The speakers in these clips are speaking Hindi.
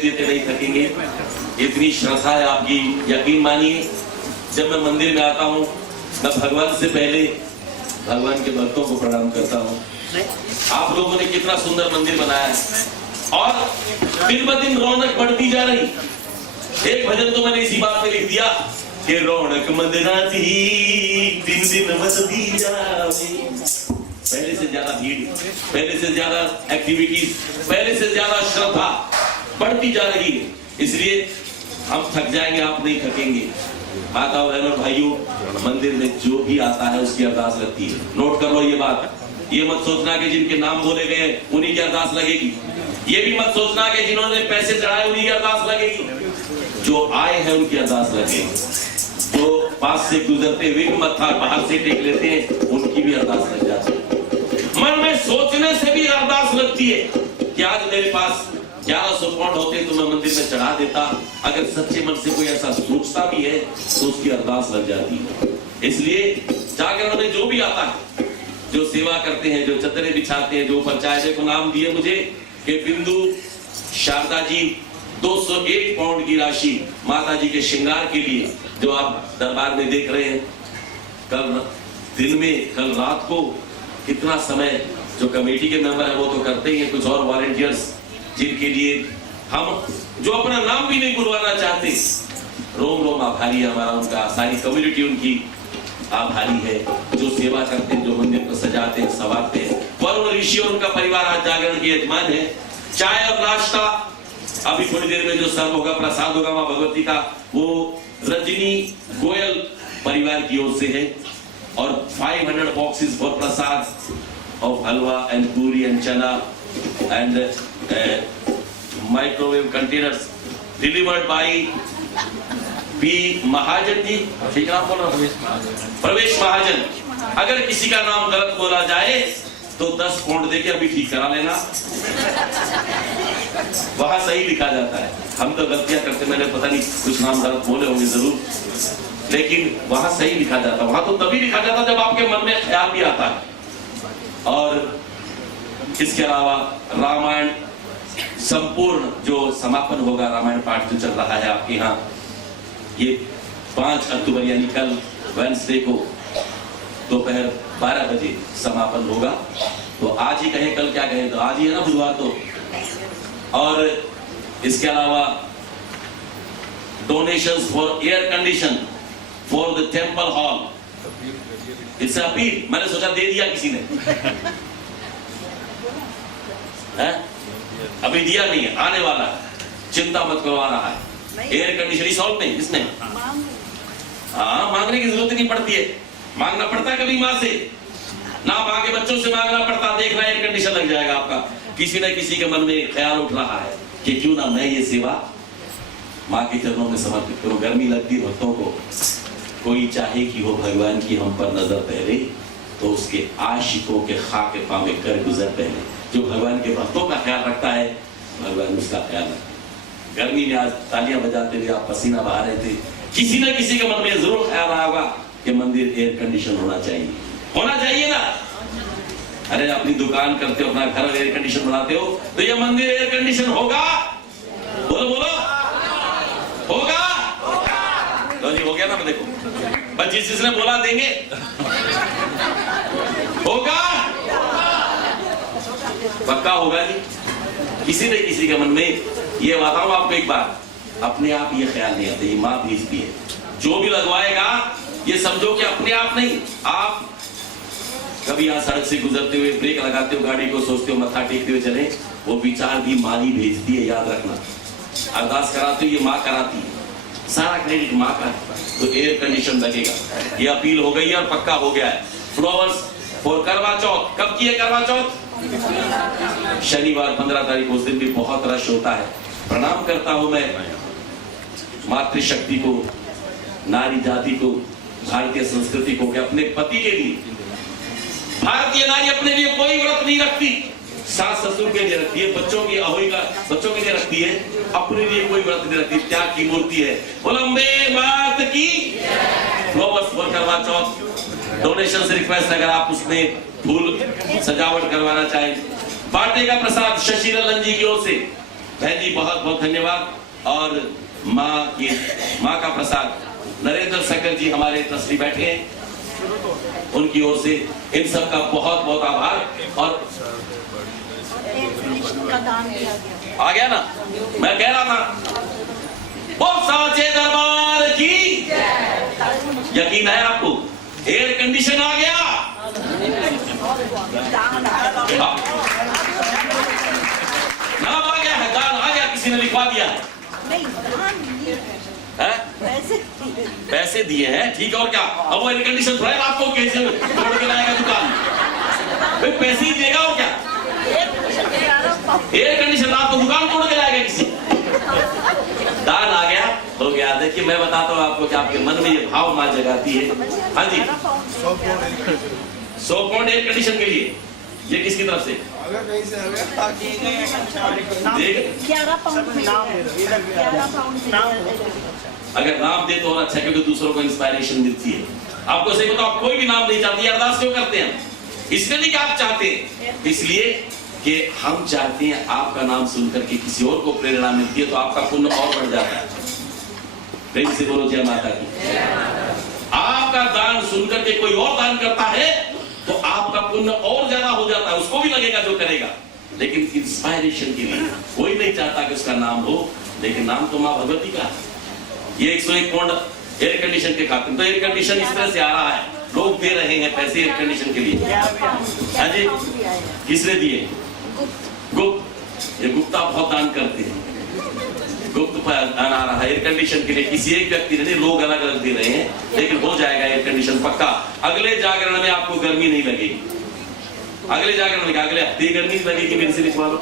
देते नहीं थकेंगे, इतनी श्रद्धा है आपकी। यकीन मानिए, जब मैं मंदिर में आता हूँ, मैं भगवान से पहले भगवान के भक्तों को प्रणाम करता हूँ। आप लोगों ने कितना सुंदर मंदिर बनाया है और दिन ब दिन रौनक बढ़ती जा रही। एक भजन तो मैंने इसी बात पे लिख दिया कि रौनक मंदिराती दिन दिन बढ़ती जावे। पहले से ज्यादा भीड़, पहले से ज्यादा एक्टिविटीज, पहले से ज्यादा श्रद्धा बढ़ती जा रही है। इसलिए हम थक जाएंगे, आप नहीं थकेंगे। माता बहनों भाइयों, मंदिर में जो भी आता है उसकी अरदास लगती है। नोट कर लो ये बात। ये मत सोचना कि जिनके नाम बोले गए उन्हीं की अरदास लगेगी। ये भी मत सोचना कि जिन्होंने पैसे चढ़ाए उन्हीं की अरदास लगेगी। जो आए हैं उनकी अरदास लगेगी। जो पास से गुजरते हुए भी मत्था बाहर से टेक लेते हैं उनकी भी अरदास लग जाती है। मन में सोचने से भी अरदास लगती है कि आज मेरे पास 1100 पाउंड होते तो मैं मंदिर में चढ़ा देता। अगर सच्चे मन से कोई ऐसा सोचता भी है तो उसकी अरदास लग जाती है। इसलिए जागरण में जो भी आता है, जो सेवा करते हैं, जो चदरें बिछाते हैं, जो पंचायत को नाम दिए मुझे कि बिंदु शारदा जी 201 पाउंड की राशि माता जी के श्रृंगार के लिए जो आप दरबार में देख रहे हैं। कल दिन में, कल रात को कितना समय जो कमेटी के मेंबर है वो तो करते ही हैं, कुछ और वॉलंटियर्स जिनके लिए हम जो अपना नाम भी नहीं बुलवाना चाहते, रोम रोम आभारी है हमारा उनका। सारी कम्युनिटी उनकी आभारी है जो सेवा करते हैं, जो मंदिर को सजाते हैं, संवारते हैं। वरुण ऋषि और उनका परिवार आज जागरण के यजमान है। चाय और नाश्ता अभी थोड़ी देर में जो सर्व होगा, प्रसाद होगा मां भगवती का, वो रजनी गोयल परिवार की ओर से है। और 500 boxes for Prasad of halwa and puri and chana and microwave containers delivered by P Mahajan ji, ठीक नाम बोल रहा हूँ, प्रवेश महाजन। अगर किसी का नाम गलत बोला जाए तो 10 पाउंड देके अभी ठीक करा लेना। वहां सही लिखा जाता है। हम तो गलतियां करते, मैंने पता नहीं कुछ नाम गलत बोले होंगे जरूर, लेकिन वहां सही लिखा जाता। वहां तो तभी लिखा जाता जब आपके मन में ख्याल भी आता है। और इसके अलावा रामायण संपूर्ण जो समापन होगा, रामायण पाठ जो चल रहा है आपके यहाँ, ये 5 अक्टूबर यानी कल वेडनेसडे को दोपहर 12 बजे समापन होगा। तो आज ही कहें, कल क्या कहें, तो आज ही है ना बुधवार तो। और इसके अलावा donations for air condition for the temple hall, it's appeal. मैंने सोचा दे दिया किसी ने है? अभी दिया नहीं है, आने वाला है, चिंता मत करो, आ रहा है। एयर कंडीशन सॉल्व नहीं किसने, हाँ मांगने की जरूरत नहीं पड़ती है। मांगना पड़ता है कभी माँ से ना, माँ के बच्चों से मांगना पड़ता, देखना एयर कंडीशन लग जाएगा आपका। किसी न किसी के मन में ख्याल उठ रहा है कि क्यों ना मैं ये सेवा माँ के चरणों में समर्पित करूं। गर्मी लगती भक्तों को, कोई चाहे कि वो भगवान की हम पर नजर पहले तो उसके आशिकों के खाके पावे कर गुजर पहले। जो भगवान के भक्तों का ख्याल रखता है भगवान उसका ख्याल रखता है। गर्मी में आज तालियां बजाते हुए आप पसीना बहा रहे थे, किसी न किसी के मन में जरूर ख्याल रहा होगा कि मंदिर एयर कंडीशन होना चाहिए, होना चाहिए ना। अरे अपनी दुकान करते हो, अपना घर एयर कंडीशन बनाते हो, तो ये मंदिर एयर कंडीशन होगा? बोलो बोलो, होगा? तो जी हो गया ना, देखो बस जिसने बोला देंगे, होगा, पक्का होगा जी। किसी न किसी के मन में ये बताऊं आपको एक बार, अपने आप ये ख्याल नहीं आता, ये माँ भेजती है। जो भी लगवाएगा ये समझो कि अपने आप नहीं, आप कभी यहाँ सड़क से गुजरते हुए ब्रेक लगाते हो गाड़ी को, सोचते हो मत्था टेकते हुए चले, वो विचार भी माँ ही भेजती है, याद रखना। अरदास कराते हो ये माँ कराती है, सारा क्रेडिट माँ का। तो एयर कंडीशन लगेगा, ये अपील हो गई है और पक्का हो गया है। फ्लावर्स फॉर करवा चौथ, कब की है करवा चौथ? शनिवार 15 तारीख, उस दिन भी बहुत रश होता है। प्रणाम करता हूं मैं मातृशक्ति को, नारी जाति को, भारतीय संस्कृति को, कि अपने पति के लिए, भारतीय नारी अपने लिए कोई व्रत नहीं रखती, सास ससुर के लिए रखती है, बच्चों की अहोई का बच्चों के लिए रखती है, अपने लिए कोई व्रत नहीं रखती। त्याग की मूर्ति है। बोलंबे मात की। फ्लावर्स फॉर करवा चौथ, डोनेशन से रिक्वेस्ट, अगर आप उसमें फूल सजावट करवाना चाहें। बांटेगा प्रसाद शशि ललन जी की ओर से, बहन जी बहुत बहुत धन्यवाद। और माँ का प्रसाद नरेंद्र शंकर जी हमारे ट्रस्टी बैठे हैं, उनकी ओर से इन सब का बहुत बहुत आभार। और आ गया ना, मैं कह रहा था बहुत साचे दरबार की, यकीन है आपको, एयर कंडीशन आ गया। नाम आ गया है, दान आ गया, किसी ने लिखवा दिया है। पैसे दिए हैं, ठीक है, और क्या? अब वो एयर कंडीशन थोड़ा आपको कैसे तोड़ के लाएगा दुकान, भाई पैसे ही देगा और क्या? एयर कंडीशन आपको दुकान तोड़ के लाएगा किसी? दान आ गया, हो गया। देखिए मैं बताता हूँ आपको कि आपके मन में ये भाव मां जगाती है। हाँ जी, 100 पाउंड एयर कंडीशन के लिए, ये किसकी तरफ से? 11 पाउंड। अगर नाम दे तो और अच्छा, क्योंकि दूसरों को इंस्पायरेशन मिलती है। आपको सही बताओ, कोई भी नाम नहीं चाहती, अरदास क्यों करते हैं? इसलिए नहीं कि आप चाहते हैं, इसलिए कि हम चाहते हैं आपका नाम सुनकर के किसी और को प्रेरणा मिलती है, तो आपका पुण्य और बढ़ जाता है। प्रेम से बोलो जय माता की। आपका दान सुनकर के कोई और दान करता है तो आपका पुण्य और ज्यादा हो जाता है, उसको भी लगेगा जो करेगा। लेकिन इंस्पायरेशन के लिए कोई नहीं चाहता कि उसका नाम हो, लेकिन नाम तो माँ भगवती का है। ये 101 पाउंड एयर कंडीशन के खातिर, तो एयर कंडीशन इस तरह से आ रहा है, लोग दे रहे हैं पैसे एयर कंडीशन के लिए। हाँ जी, किसने दिए? गुप्त। ये गुप्ता बहुत दान करते हैं, गुप्त दान आ रहा है एयर कंडीशन के लिए। किसी एक व्यक्ति ने, लोग अलग अलग दे रहे हैं, लेकिन हो जाएगा एयर कंडीशन पक्का। अगले जागरण में आपको गर्मी नहीं लगेगी, अगले जागरण में, अगले हफ्ते गर्मी लगेगी, मेरे से लिखवा लो।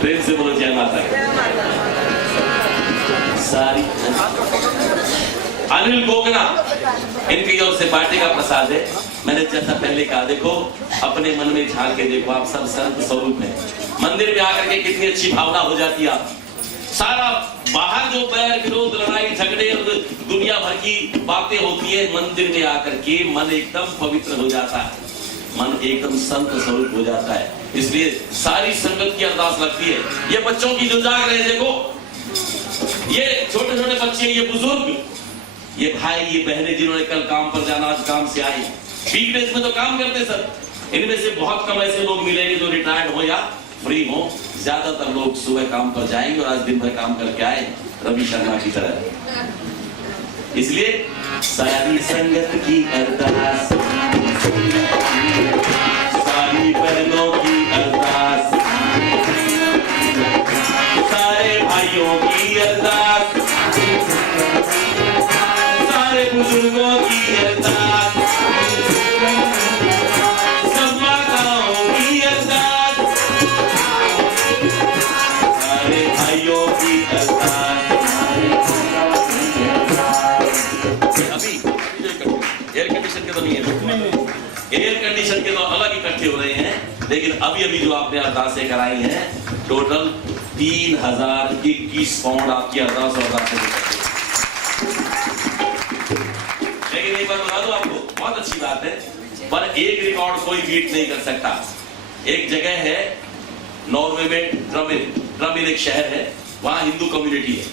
प्रेम से बोलो जय माता की। सारी अनिल गोगना, इनकी ओर से पार्टी का प्रसाद है। मैंने जैसा पहले कहा, देखो अपने मन में झांक के देखो, आप सब संत स्वरूप हैं। मंदिर में आकर के कितनी अच्छी भावना हो जाती है आप। सारा बाहर जो बैर विरोध लड़ाई झगड़े और दुनिया भर की बातें होती है, मंदिर में आकर के मन एकदम पवित्र हो जाता है, मन एकदम संत स्वरूप हो जाता है। इसलिए सारी संगत की अरदास लगती है। ये बच्चों की जो जाग रहे, देखो ये छोटे छोटे बच्चे, ये बुजुर्ग, ये भाई, ये बहनें जिन्होंने कल काम पर जाना, आज काम से आए, वीकडेज में तो काम करते सर। इनमें से बहुत कम ऐसे लोग मिलेंगे जो रिटायर्ड हो या फ्री हो। ज्यादातर लोग सुबह काम पर जाएंगे और आज दिन भर काम करके आए रवि शर्मा की तरह। इसलिए सारी संगत की अरदास, सारी बहनों की अरदास, सारे भाइयों की अरदास, सारे बुजुर्गों की अरदास, सब माताओं की अरदास, सारे भाइयों की अरदास। अभी एयर कंडीशन के तो नहीं है, एयर कंडीशन के तो अलग इकट्ठे हो रहे हैं, लेकिन अभी जो आपने अरदासें कराई हैं टोटल 3021 पाउंड आपकी अरदास और अरदासें इकट्ठे। लेकिन एक बात बता दो आपको, बहुत अच्छी बात है, पर एक रिकॉर्ड कोई बीट नहीं कर सकता। एक जगह है नॉर्वे में, ड्रमिन एक शहर है, वहां हिंदू कम्युनिटी है।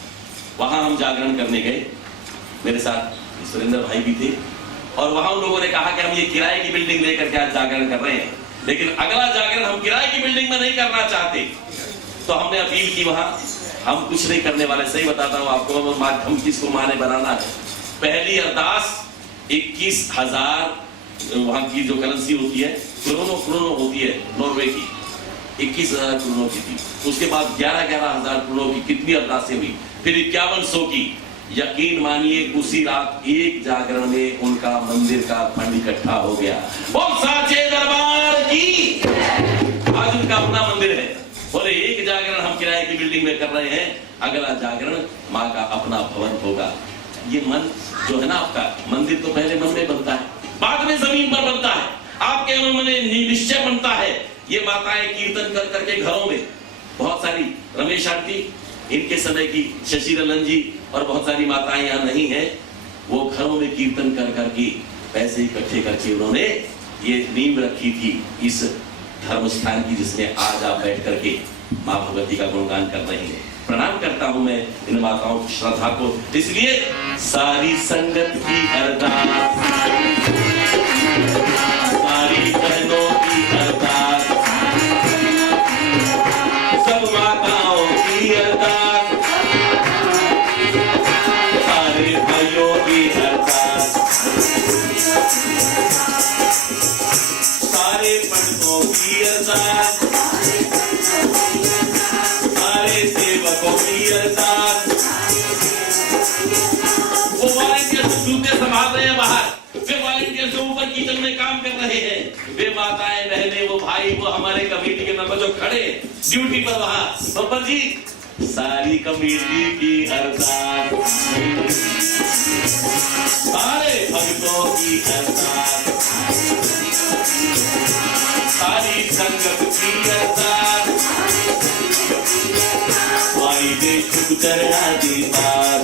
वहां हम जागरण करने गए, मेरे साथ सुरेंद्र भाई भी थे, और वहां उन लोगों ने कहा कि हम ये किराए की बिल्डिंग लेकर के आज जागरण कर रहे हैं, लेकिन अगला जागरण हम किराए की बिल्डिंग में नहीं करना चाहते। तो हमने अपील की, वहां हम कुछ नहीं करने वाले। सही बताता हूं आपको, माध्यम किसको माने बनाना है। पहली अरदास 21,000 वहां की जो करेंसी होती है, क्रोनो होती है नॉर्वे की, 21,000 क्रोनो की थी। उसके बाद 11,000 क्रोनो की कितनी अरदासें हुई, फिर 5100 की। यकीन मानिए उसी रात एक जागरण में उनका मंदिर का फंड इकट्ठा हो गया। बोल साचे दरबार की। आज उनका अपना मंदिर है। बोले एक जागरण हम किराए की बिल्डिंग में कर रहे हैं, अगला जागरण माँ का अपना भवन होगा। ये मन जो है ना आपका, मंदिर तो पहले मन में बनता है, बाद में जमीन पर बनता है, आपके मन में निश्चय बनता है। ये माताएं कीर्तन कर करके घरों में, बहुत सारी रमेश आंटी, इनके समय की शशि ललन जी और बहुत सारी माताएं यहाँ नहीं है, वो घरों में कीर्तन कर करके पैसे इकट्ठे करके उन्होंने ये नींव रखी थी इस धर्म स्थान की, जिसमें आज आप बैठ करके माँ भगवती का गुणगान कर रहे हैं। प्रणाम करता हूं मैं इन माताओं की श्रद्धा को। इसलिए सारी संगत की अरदास, सारी बहनों की अरदास, सब माताओं की अरदास, सारे भाइयों की अरदास, सारे पंडितों की अरदास, सारे सेवकों की अरदास। वो वॉलंटियर्स जूते संभाल रहे हैं बाहर, वे वॉलंटियर्स जो ऊपर किचन में काम कर रहे हैं, वे माताएं बहनें, वो भाई, वो हमारे कमेटी के मेंबर जो खड़े ड्यूटी पर वहां, बब्बर जी, सारी कमेटी की अरदास, सारे भक्तों की अरदास, सारी संगत की अरदास, माई दे शुभ चरणा दीपार,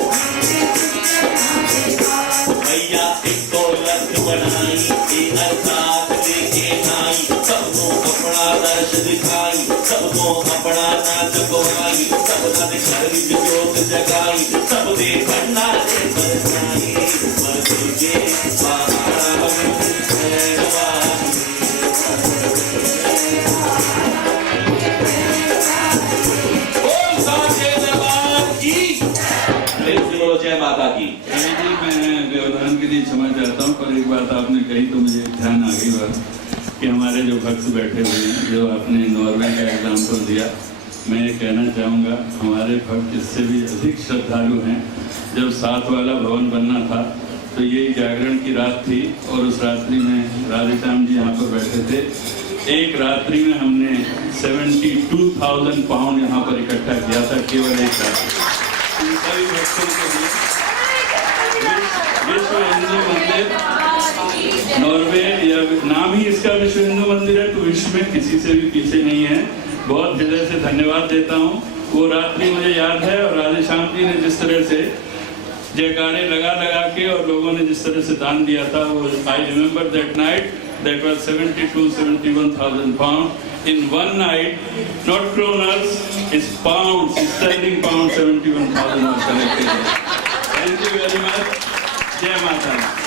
भैया एक तो लख बनाई, एक अरदास लेके आई, सबको अपना दर्श दिखाई, सबको अपना नाच गवाई, सबका दिखाई ज्योत जगाई, सब दे भंडारे बरसाई, बरसे पहाड़ा जय माता की। जी मैं व्यवधान के लिए क्षमा चाहता हूँ, पर एक बात आपने कही तो मुझे ध्यान आ गई बात कि हमारे जो भक्त बैठे हुए हैं, जो आपने नॉर्वे का एग्जाम्पल दिया, मैं ये कहना चाहूँगा हमारे भक्त इससे भी अधिक श्रद्धालु हैं। जब 7 वाला भवन बनना था तो यही जागरण की रात थी, और उस रात्रि में राधेश्याम जी यहाँ पर बैठे थे। एक रात्रि में हमने 72,000 पाउंड यहाँ पर इकट्ठा किया था, केवल एक रात्रि। सभी भक्तों के लिए विश्व हिंदू मंदिर नॉर्वे, या नाम ही इसका विश्व हिंदू मंदिर है, तो विश्व में किसी से भी पीछे नहीं है। बहुत हृदय से धन्यवाद देता हूँ। वो रात्रि मुझे याद है, और राधेश्याम जी ने जिस तरह से जयकारे लगा के और लोगों ने जिस तरह से दान दिया था, वो I remember that night, that was 71,000 pounds in one night, not kroners, it's pounds, sterling pounds, 71,000 was collected. Thank you very much. Jai Mata.